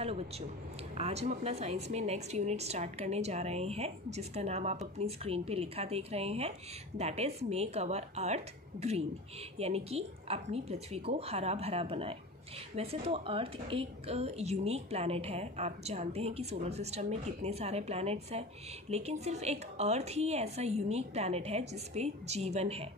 Hello बच्चों, आज हम अपना साइंस में नेक्स्ट यूनिट स्टार्ट करने जा रहे हैं जिसका नाम आप अपनी स्क्रीन पे लिखा देख रहे हैं। That is make our earth green, यानी कि अपनी पृथ्वी को हरा भरा बनाए। वैसे तो अर्थ एक यूनिक प्लैनेट है। आप जानते हैं कि सोलर सिस्टम में कितने सारे प्लैनेट्स हैं, लेकिन सिर्फ एक अर्थ ही ऐसा यूनिक प्लैनेट है जिस पे जीवन है।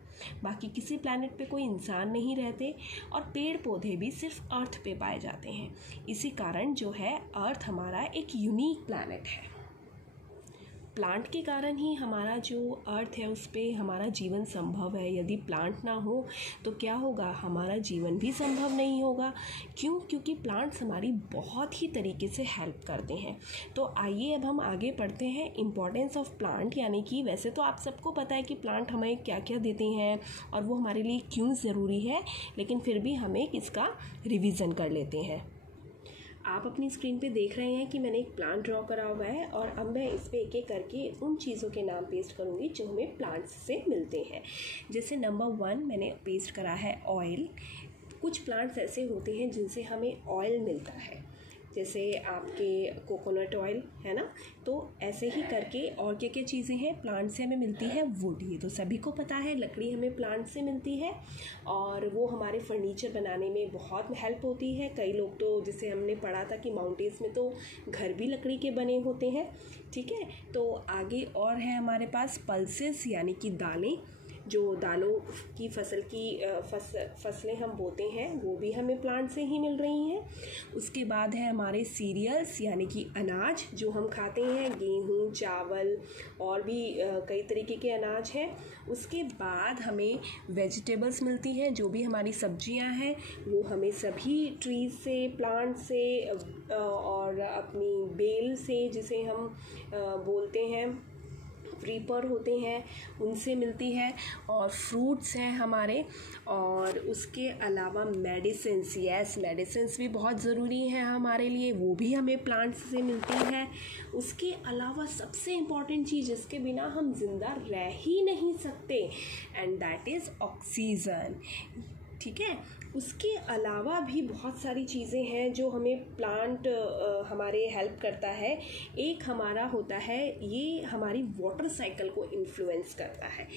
बाकी किसी प्लैनेट पे कोई इंसान नहीं रहते और पेड़ पौधे भी सिर्फ अर्थ पे पाए जाते हैं। इसी कारण जो है अर्थ हमारा एक यूनिक प्लैनेट है। प्लांट के कारण ही हमारा जो अर्थ है उस पे हमारा जीवन संभव है। यदि प्लांट ना हो तो क्या होगा, हमारा जीवन भी संभव नहीं होगा। क्यों? क्योंकि प्लांट्स हमारी बहुत ही तरीके से हेल्प करते हैं। तो आइए अब हम आगे पढ़ते हैं इम्पॉर्टेंस ऑफ प्लांट, यानी कि वैसे तो आप सबको पता है कि प्लांट हमें क्या क्या देते हैं और वो हमारे लिए क्यों ज़रूरी है, लेकिन फिर भी हम इसका रिवीजन कर लेते हैं। आप अपनी स्क्रीन पे देख रहे हैं कि मैंने एक प्लांट ड्रॉ करा हुआ है और अब मैं इस पर एक एक करके उन चीज़ों के नाम पेस्ट करूँगी जो हमें प्लांट्स से मिलते हैं। जैसे नंबर 1 मैंने पेस्ट करा है ऑयल। कुछ प्लांट्स ऐसे होते हैं जिनसे हमें ऑयल मिलता है, जैसे आपके कोकोनट ऑयल है ना। तो ऐसे ही करके और क्या क्या चीज़ें हैं प्लांट से हमें मिलती है। वुड, ये तो सभी को पता है, लकड़ी हमें प्लांट से मिलती है और वो हमारे फर्नीचर बनाने में बहुत हेल्प होती है। कई लोग तो, जैसे हमने पढ़ा था कि माउंटेन्स में तो घर भी लकड़ी के बने होते हैं। ठीक है, तो आगे और है हमारे पास पल्सेस, यानी कि दालें। जो दालों की फसलें हम बोते हैं वो भी हमें प्लांट से ही मिल रही हैं। उसके बाद है हमारे सीरियल्स, यानी कि अनाज जो हम खाते हैं, गेहूँ, चावल और भी कई तरीके के अनाज हैं। उसके बाद हमें वेजिटेबल्स मिलती हैं, जो भी हमारी सब्जियां हैं वो हमें सभी ट्रीज से, प्लांट से और अपनी बेल से, जिसे हम बोलते हैं रीपर होते हैं, उनसे मिलती है। और फ्रूट्स हैं हमारे, और उसके अलावा मेडिसिन्स, यस मेडिसिन्स भी बहुत ज़रूरी हैं हमारे लिए, वो भी हमें प्लांट्स से मिलती हैं। उसके अलावा सबसे इम्पॉर्टेंट चीज़ जिसके बिना हम जिंदा रह ही नहीं सकते, एंड दैट इज़ ऑक्सीजन। ठीक है, उसके अलावा भी बहुत सारी चीज़ें हैं जो हमें प्लांट हमारे हेल्प करता है। एक हमारा होता है, ये हमारी वाटर साइकिल को इन्फ्लुएंस करता है।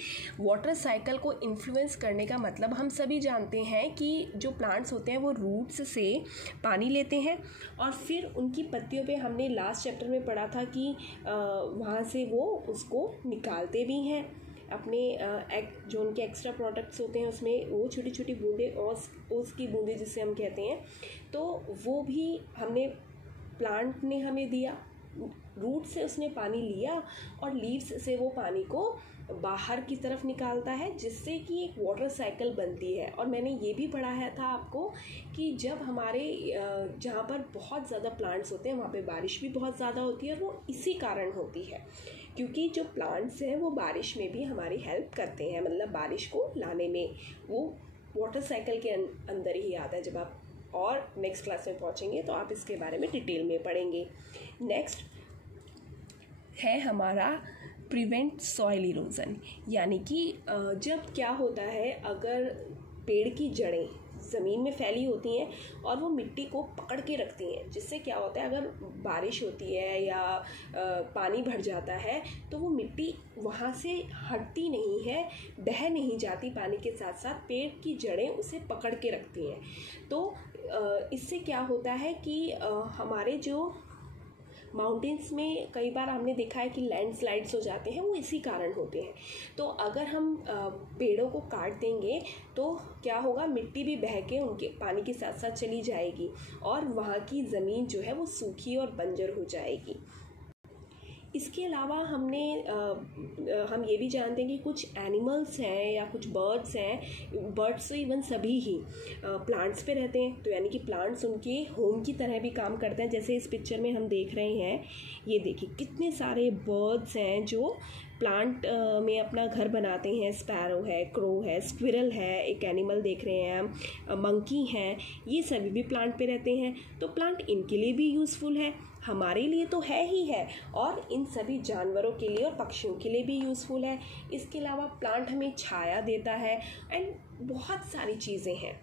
वाटर साइकिल को इन्फ्लुएंस करने का मतलब हम सभी जानते हैं कि जो प्लांट्स होते हैं वो रूट्स से पानी लेते हैं और फिर उनकी पत्तियों पे, हमने लास्ट चैप्टर में पढ़ा था कि वहाँ से वो उसको निकालते भी हैं अपने जो उनके एक्स्ट्रा प्रोडक्ट्स होते हैं उसमें वो छोटी छोटी बूंदें, ओस की बूंदें जिसे हम कहते हैं, तो वो भी हमने, प्लांट ने हमें दिया। रूट से उसने पानी लिया और लीव्स से वो पानी को बाहर की तरफ निकालता है, जिससे कि एक वाटर साइकिल बनती है। और मैंने ये भी पढ़ाया था आपको कि जब हमारे जहाँ पर बहुत ज़्यादा प्लांट्स होते हैं वहाँ पे बारिश भी बहुत ज़्यादा होती है, और वो इसी कारण होती है क्योंकि जो प्लांट्स हैं वो बारिश में भी हमारी हेल्प करते हैं, मतलब बारिश को लाने में। वो वाटर साइकिल के अंदर ही आता है। जब आप और नेक्स्ट क्लास में पहुँचेंगे तो आप इसके बारे में डिटेल में पढ़ेंगे। नेक्स्ट है हमारा प्रिवेंट सॉइल इरोजन, यानी कि जब क्या होता है, अगर पेड़ की जड़ें ज़मीन में फैली होती हैं और वो मिट्टी को पकड़ के रखती हैं, जिससे क्या होता है, अगर बारिश होती है या पानी भर जाता है तो वो मिट्टी वहाँ से हटती नहीं है, बह नहीं जाती पानी के साथ साथ, पेड़ की जड़ें उसे पकड़ के रखती हैं। तो इससे क्या होता है कि हमारे जो माउंटेन्स में कई बार हमने देखा है कि लैंडस्लाइड्स हो जाते हैं, वो इसी कारण होते हैं। तो अगर हम पेड़ों को काट देंगे तो क्या होगा, मिट्टी भी बह के उनके पानी के साथ साथ चली जाएगी और वहाँ की ज़मीन जो है वो सूखी और बंजर हो जाएगी। इसके अलावा हम ये भी जानते हैं कि कुछ एनिमल्स हैं या कुछ बर्ड्स हैं, बर्ड्स तो इवन सभी ही प्लांट्स पे रहते हैं, तो यानी कि प्लांट्स उनके होम की तरह भी काम करते हैं। जैसे इस पिक्चर में हम देख रहे हैं, ये देखिए कितने सारे बर्ड्स हैं जो प्लांट में अपना घर बनाते हैं। स्पैरो है, क्रो है, स्क्विरल है, एक एनिमल देख रहे हैं हम, मंकी हैं, ये सभी भी प्लांट पे रहते हैं। तो प्लांट इनके लिए भी यूज़फुल है, हमारे लिए तो है ही है, और इन सभी जानवरों के लिए और पक्षियों के लिए भी यूज़फुल है। इसके अलावा प्लांट हमें छाया देता है एंड बहुत सारी चीज़ें हैं।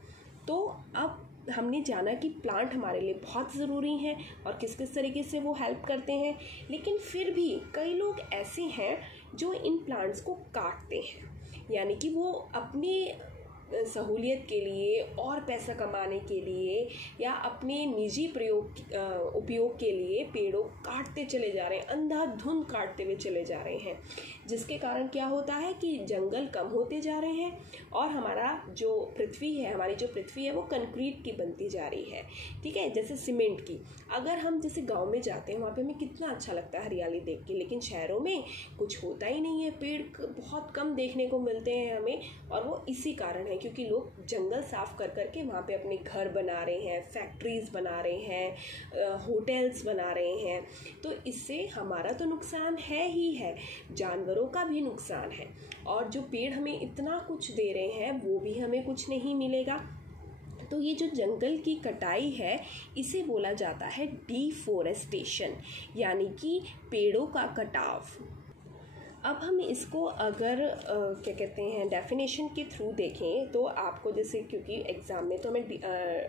तो अब हमने जाना कि प्लांट हमारे लिए बहुत ज़रूरी हैं और किस किस तरीके से वो हेल्प करते हैं, लेकिन फिर भी कई लोग ऐसे हैं जो इन प्लांट्स को काटते हैं, यानी कि वो अपनी सहूलियत के लिए और पैसा कमाने के लिए या अपने निजी उपयोग के लिए पेड़ों काटते चले जा रहे हैं, अंधाधुंध काटते हुए चले जा रहे हैं, जिसके कारण क्या होता है कि जंगल कम होते जा रहे हैं और हमारा जो हमारी जो पृथ्वी है वो कंक्रीट की बनती जा रही है। ठीक है, जैसे सीमेंट की। अगर हम जैसे गांव में जाते हैं, वहाँ पे हमें कितना अच्छा लगता है हरियाली देख के, लेकिन शहरों में कुछ होता ही नहीं है, पेड़ बहुत कम देखने को मिलते हैं हमें, और वो इसी कारण है क्योंकि लोग जंगल साफ कर करके वहाँ पे अपने घर बना रहे हैं, फैक्ट्रीज बना रहे हैं, होटल्स बना रहे हैं। तो इससे हमारा तो नुकसान है ही है, जानवरों का भी नुकसान है, और जो पेड़ हमें इतना कुछ दे रहे हैं वो भी हमें कुछ नहीं मिलेगा। तो ये जो जंगल की कटाई है इसे बोला जाता है डिफोरेस्टेशन, यानी कि पेड़ों का कटाव। अब हम इसको अगर क्या कहते हैं डेफिनेशन के थ्रू देखें तो आपको, जैसे क्योंकि एग्ज़ाम में तो हमें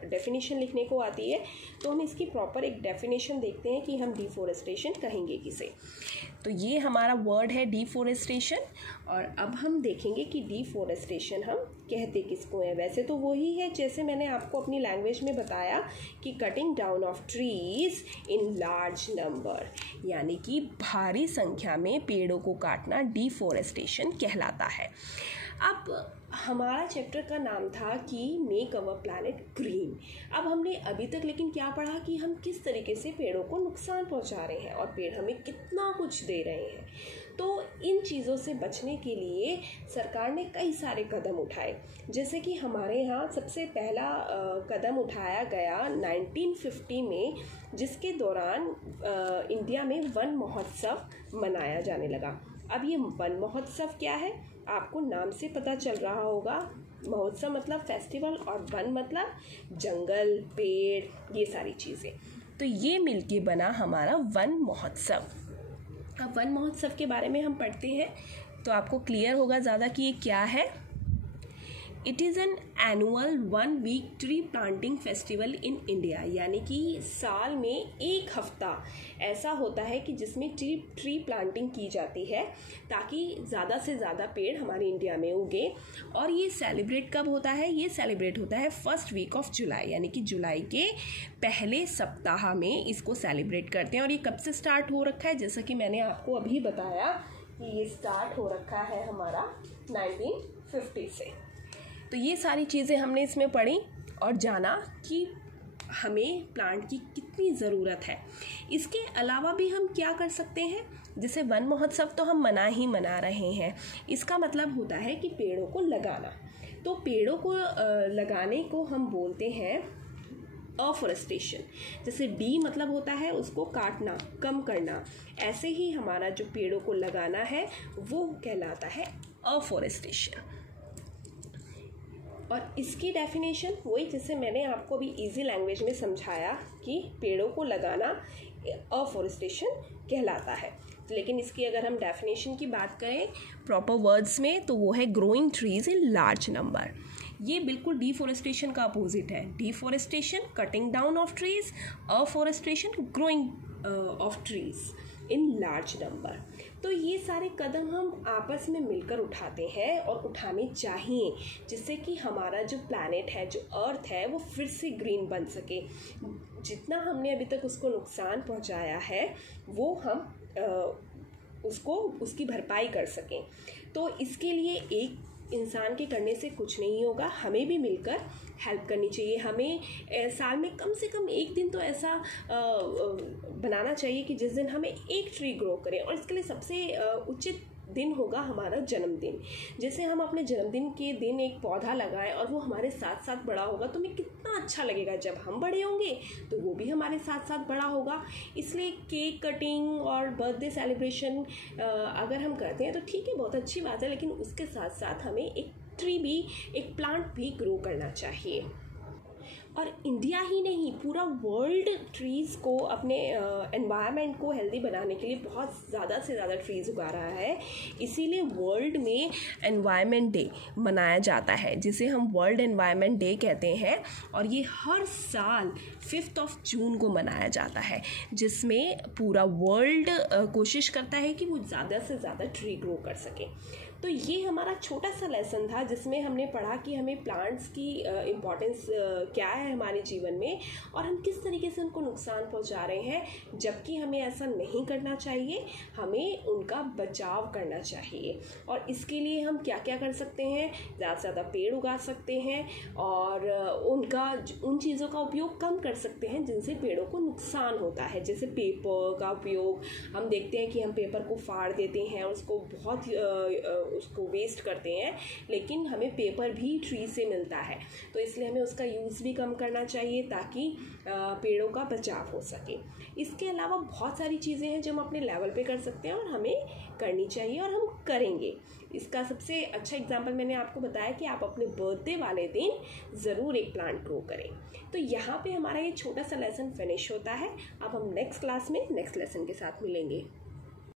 डेफिनेशन लिखने को आती है, तो हम इसकी प्रॉपर एक डेफिनेशन देखते हैं कि हम डिफोरेस्टेशन कहेंगे किसे। तो ये हमारा वर्ड है डिफोरेस्टेशन, और अब हम देखेंगे कि डिफोरेस्टेशन हम कहते किसको हैं। वैसे तो वही है जैसे मैंने आपको अपनी लैंग्वेज में बताया कि cutting down of trees in large number, यानी कि भारी संख्या में पेड़ों को काटना डिफोरेस्टेशन कहलाता है। अब हमारा चैप्टर का नाम था कि मेक अवर प्लैनेट ग्रीन। अब हमने अभी तक लेकिन क्या पढ़ा कि हम किस तरीके से पेड़ों को नुकसान पहुंचा रहे हैं और पेड़ हमें कितना कुछ दे रहे हैं। तो इन चीज़ों से बचने के लिए सरकार ने कई सारे कदम उठाए, जैसे कि हमारे यहाँ सबसे पहला कदम उठाया गया 1950 में, जिसके दौरान इंडिया में वन महोत्सव मनाया जाने लगा। अब ये वन महोत्सव क्या है, आपको नाम से पता चल रहा होगा। महोत्सव मतलब फेस्टिवल और वन मतलब जंगल, पेड़, ये सारी चीज़ें। तो ये मिलके बना हमारा वन महोत्सव। अब वन महोत्सव के बारे में हम पढ़ते हैं तो आपको क्लियर होगा ज़्यादा कि ये क्या है। It is an annual 1 week tree planting festival in India, यानी कि साल में एक हफ्ता ऐसा होता है कि जिसमें ट्री प्लांटिंग की जाती है ताकि ज़्यादा से ज़्यादा पेड़ हमारे इंडिया में उगे। और ये सेलिब्रेट कब होता है, ये सेलिब्रेट होता है फर्स्ट वीक ऑफ जुलाई, यानी कि जुलाई के पहले सप्ताह में इसको सेलिब्रेट करते हैं। और ये कब से स्टार्ट हो रखा है, जैसा कि मैंने आपको अभी बताया कि ये स्टार्ट हो रखा है हमारा 1950 से। तो ये सारी चीज़ें हमने इसमें पढ़ी और जाना कि हमें प्लांट की कितनी ज़रूरत है। इसके अलावा भी हम क्या कर सकते हैं, जैसे वन महोत्सव तो हम मना रहे हैं, इसका मतलब होता है कि पेड़ों को लगाना। तो पेड़ों को लगाने को हम बोलते हैं अफॉरेस्टेशन। जैसे डी मतलब होता है उसको काटना, कम करना, ऐसे ही हमारा जो पेड़ों को लगाना है वो कहलाता है अफॉरेस्टेशन। और इसकी डेफिनेशन वही जैसे मैंने आपको अभी इजी लैंग्वेज में समझाया कि पेड़ों को लगाना अफॉरेस्टेशन कहलाता है। लेकिन इसकी अगर हम डेफिनेशन की बात करें प्रॉपर वर्ड्स में तो वो है growing trees in large number. ये बिल्कुल डिफॉरेस्टेशन का अपोजिट है। Deforestation cutting down of trees, afforestation growing of trees in large number. तो ये सारे कदम हम आपस में मिलकर उठाते हैं और उठाने चाहिए, जिससे कि हमारा जो प्लैनेट है, जो अर्थ है, वो फिर से ग्रीन बन सके। जितना हमने अभी तक उसको नुकसान पहुंचाया है वो हम उसकी भरपाई कर सकें। तो इसके लिए एक इंसान के करने से कुछ नहीं होगा, हमें भी मिलकर हेल्प करनी चाहिए। हमें साल में कम से कम एक दिन तो ऐसा बनाना चाहिए कि जिस दिन हमें एक ट्री ग्रो करें, और इसके लिए सबसे उचित दिन होगा हमारा जन्मदिन। जैसे हम अपने जन्मदिन के दिन एक पौधा लगाएं और वो हमारे साथ साथ बड़ा होगा तो हमें कितना अच्छा लगेगा। जब हम बड़े होंगे तो वो भी हमारे साथ साथ बड़ा होगा। इसलिए केक कटिंग और बर्थडे सेलिब्रेशन अगर हम करते हैं तो ठीक है, बहुत अच्छी बात है, लेकिन उसके साथ साथ हमें एक ट्री भी, एक प्लांट भी ग्रो करना चाहिए। और इंडिया ही नहीं, पूरा वर्ल्ड ट्रीज़ को, अपने एनवायरनमेंट को हेल्दी बनाने के लिए बहुत ज़्यादा से ज़्यादा ट्रीज़ उगा रहा है। इसीलिए वर्ल्ड में एनवायरनमेंट डे मनाया जाता है, जिसे हम वर्ल्ड एनवायरनमेंट डे कहते हैं। और ये हर साल 5 जून को मनाया जाता है, जिसमें पूरा वर्ल्ड कोशिश करता है कि वो ज़्यादा से ज़्यादा ट्री ग्रो कर सके। तो ये हमारा छोटा सा लेसन था, जिसमें हमने पढ़ा कि हमें प्लांट्स की इम्पोर्टेंस क्या है हमारे जीवन में, और हम किस तरीके से उनको नुकसान पहुंचा रहे हैं, जबकि हमें ऐसा नहीं करना चाहिए। हमें उनका बचाव करना चाहिए। और इसके लिए हम क्या क्या कर सकते हैं? ज़्यादा से ज़्यादा पेड़ उगा सकते हैं, और उन चीज़ों का उपयोग कम कर सकते हैं जिनसे पेड़ों को नुकसान होता है। जैसे पेपर का उपयोग, हम देखते हैं कि हम पेपर को फाड़ देते हैं, उसको उसको वेस्ट करते हैं, लेकिन हमें पेपर भी ट्री से मिलता है। तो इसलिए हमें उसका यूज़ भी कम करना चाहिए, ताकि पेड़ों का बचाव हो सके। इसके अलावा बहुत सारी चीज़ें हैं जो हम अपने लेवल पे कर सकते हैं और हमें करनी चाहिए, और हम करेंगे। इसका सबसे अच्छा एग्जांपल मैंने आपको बताया कि आप अपने बर्थडे वाले दिन ज़रूर एक प्लांट ग्रो करें। तो यहाँ पे हमारा ये छोटा सा लेसन फिनिश होता है। अब हम नेक्स्ट क्लास में नेक्स्ट लेसन के साथ मिलेंगे।